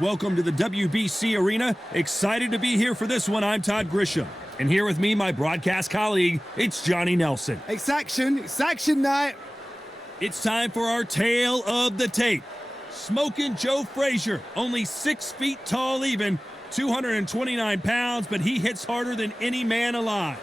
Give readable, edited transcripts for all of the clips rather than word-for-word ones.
Welcome to the WBC Arena. Excited to be here for this one. I'm Todd Grisham. And here with me, my broadcast colleague, it's Johnny Nelson. It's action night. It's time for our tale of the tape. Smoking Joe Frazier, only 6 feet tall even, 229 pounds, but he hits harder than any man alive.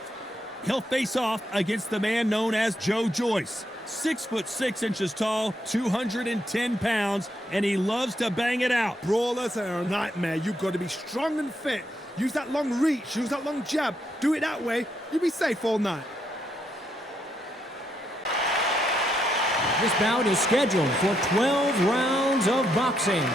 He'll face off against the man known as Joe JOYCE. 6 foot 6 inches tall, 210 pounds, and he loves to bang it out. Brawlers are a nightmare. You've got to be strong and fit. Use that long reach, use that long jab. Do it that way, you'll be safe all night. This bout is scheduled for 12 rounds of boxing.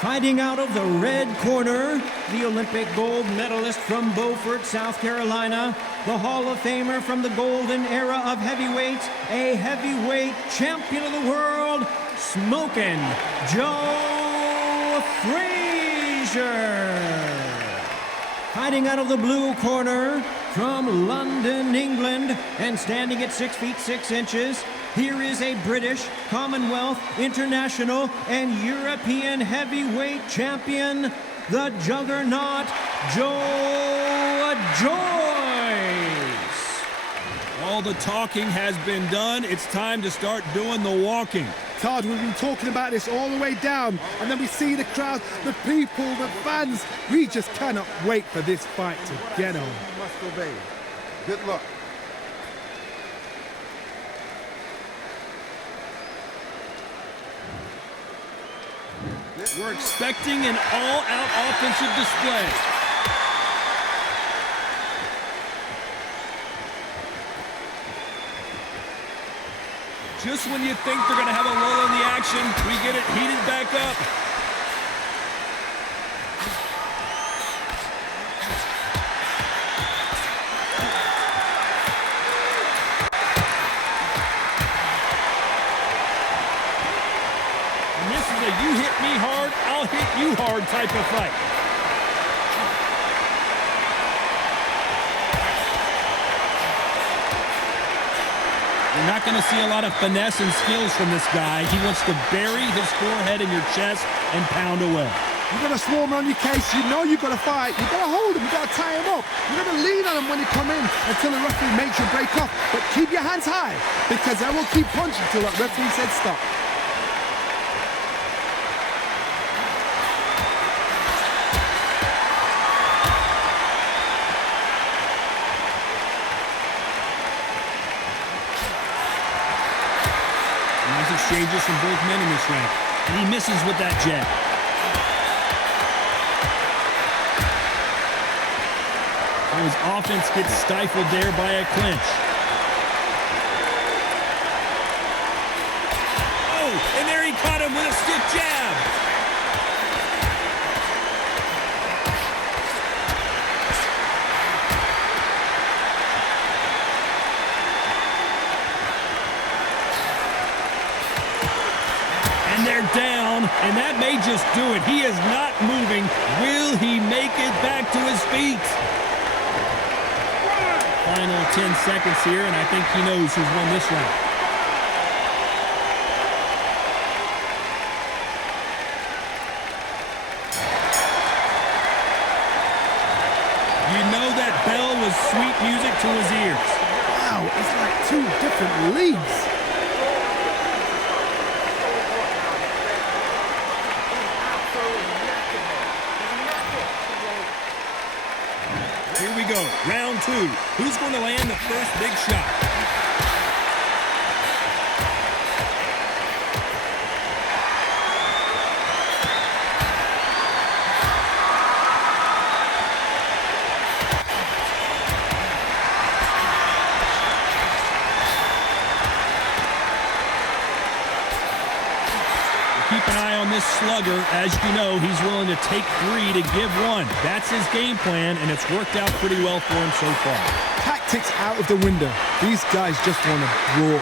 Fighting out of the red corner, the Olympic gold medalist from Beaufort, South Carolina, the Hall of Famer from the golden era of heavyweights, a heavyweight champion of the world, Smoking Joe Frazier. Fighting out of the blue corner, from London, England, and standing at 6 feet 6 inches, here is a British, Commonwealth, International, and European heavyweight champion, the juggernaut, Joe JOYCE. All the talking has been done. It's time to start doing the walking. Todd, we've been talking about this all the way down, and then we see the crowd, the people, the fans. We just cannot wait for this fight to get on. You must obey. Good luck. We're expecting an all-out offensive display. Just when you think they're going to have a lull in the action, we get it heated back up. And this is a you hit me hard, I'll hit you hard type of fight. You're not going to see a lot of finesse and skills from this guy. He wants to bury his forehead in your chest and pound away. You've got to swarm on your case. You know you've got to fight. You've got to hold him. You've got to tie him up. You've got to lean on him when you come in until the referee makes you break off. But keep your hands high, because I will keep punching until that referee said stop. Nice exchanges from both men in this round. And he misses with that jab. So his offense gets stifled there by a clinch. Oh, and there he caught him with a stiff jab. And they're down, and that may just do it. He is not moving. Will he make it back to his feet? Final 10 seconds here, and I think he knows who's won this round. You know that bell was sweet music to his ears. Wow, it's like two different leagues. Here we go, round 2. Who's going to land the first big shot? Keep an eye on this slugger. As you know, he's willing to take 3 to give 1. That's his game plan, and it's worked out pretty well for him so far. Tactics out of the window. These guys just want to brawl.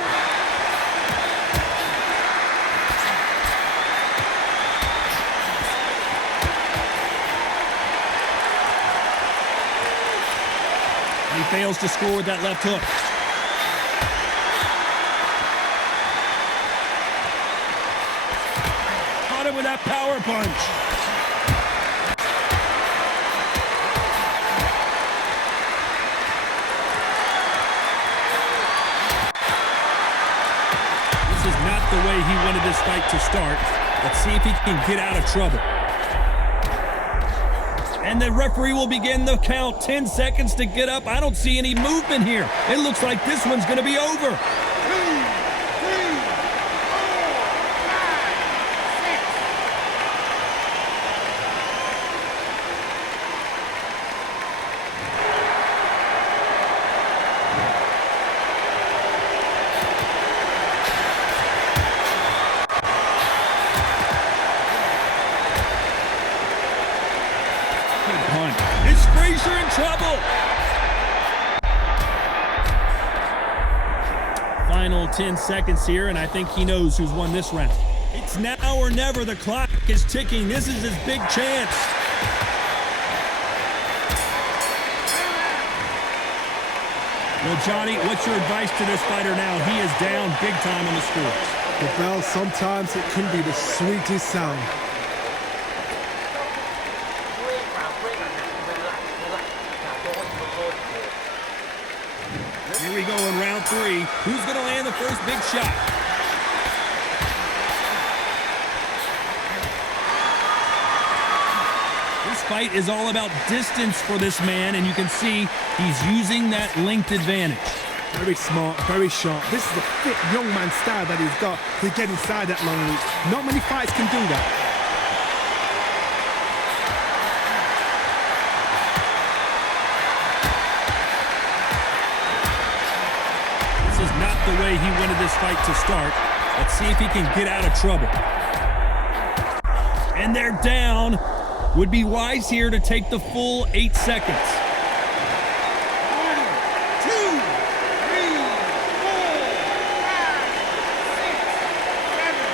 He fails to score with that left hook. Caught him with that power punch. he wanted this fight to start. Let's see if he can get out of trouble. And the referee will begin the count. 10 seconds to get up. I don't see any movement here. It looks like this one's going to be over. 10 seconds here, and I think he knows who's won this round. It's now or never. The clock is ticking. This is his big chance. Well, Johnny, what's your advice to this fighter now? He is down big time on the scores. The bell, sometimes it can be the sweetest sound. Here we go in round 3. Who's going to land the first big shot? This fight is all about distance for this man, and you can see he's using that length advantage. Very smart, very sharp. This is a fit young man style that he's got to get inside that long reach. Not many fights can do that. The way he wanted this fight to start. Let's see if he can get out of trouble. And they're down. Would be wise here to take the full 8 seconds. 1, 2, 3, 4, 5, 6, 7.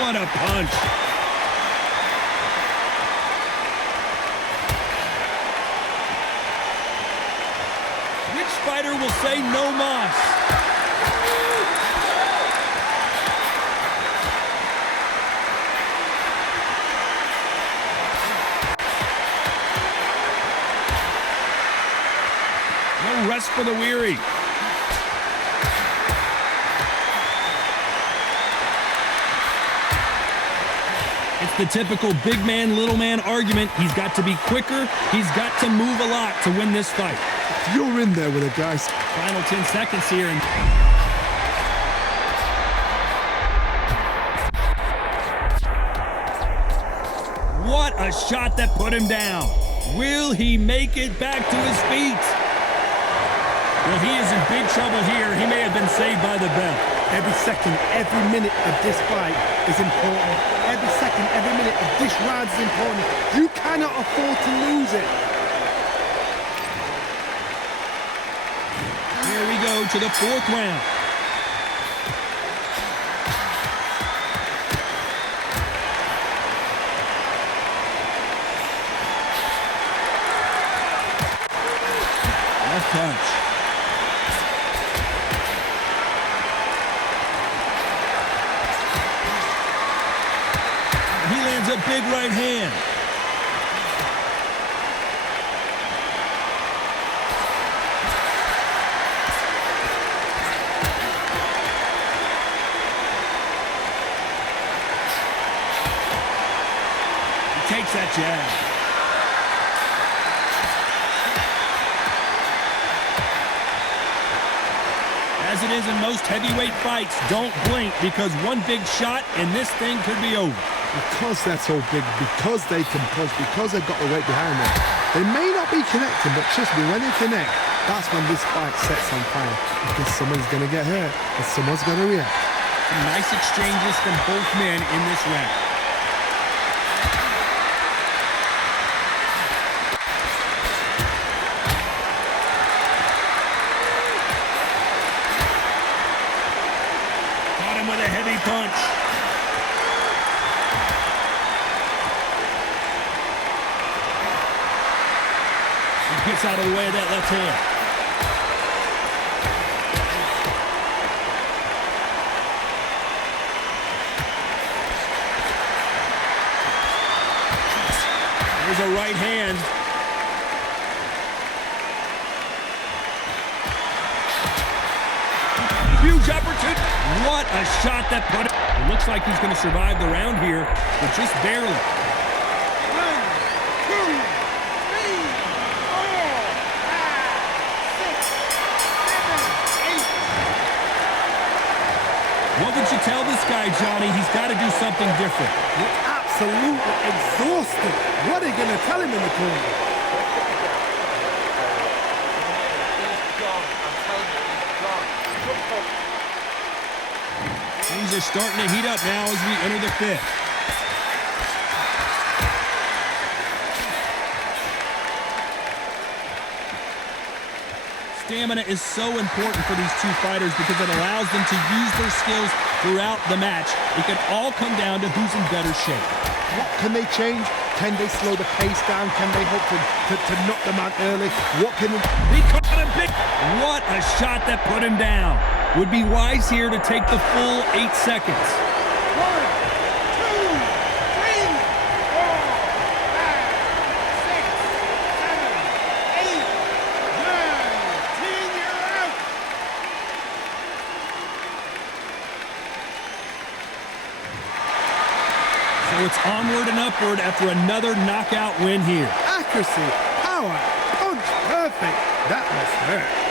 What a punch. Which fighter will say no mas? No rest for the weary. It's the typical big man, little man argument. He's got to be quicker. He's got to move a lot to win this fight. You're in there with it, guys. Final 10 seconds here. And what a shot that put him down. Will he make it back to his feet? Well, he is in big trouble here. He may have been saved by the bell. Every second, every minute of this fight is important. Every second, every minute of this round is important. You cannot afford to lose it. Here we go to the 4th round. Left punch. He lands a big right hand. He takes that jab. As it is in most heavyweight fights, don't blink, because one big shot and this thing could be over. Because they're so big, because they can punch, because they've got the weight behind them. They may not be connecting, but trust me, when they connect, that's when this fight sets on fire. Because someone's going to get hurt, and someone's going to react. Some nice exchanges from both men in this round. Caught him with a heavy punch. Gets out of the way of that left hand. throws a right hand. Huge opportunity. What a shot that put it. It looks like he's going to survive the round here, but just barely. 1, 2, 3, 4, 5, 6, 7, 8. What would you tell this guy, Johnny? He's got to do something different. You're absolutely exhausted. What are you going to tell him in the corner? Things are starting to heat up now as we enter the fifth. Stamina is so important for these two fighters because it allows them to use their skills throughout the match. It can all come down to who's in better shape. What can they change? Can they slow the pace down? Can they hope to knock them out early? What can they... He caught him big. What a shot that put him down. Would be wise here to take the full 8 seconds. 1, 2, 3, 4, 5, 6, 7, 8, 9, 10, you're out. So it's onward and upward after another knockout win here. Accuracy, power, punch, perfect. That must hurt.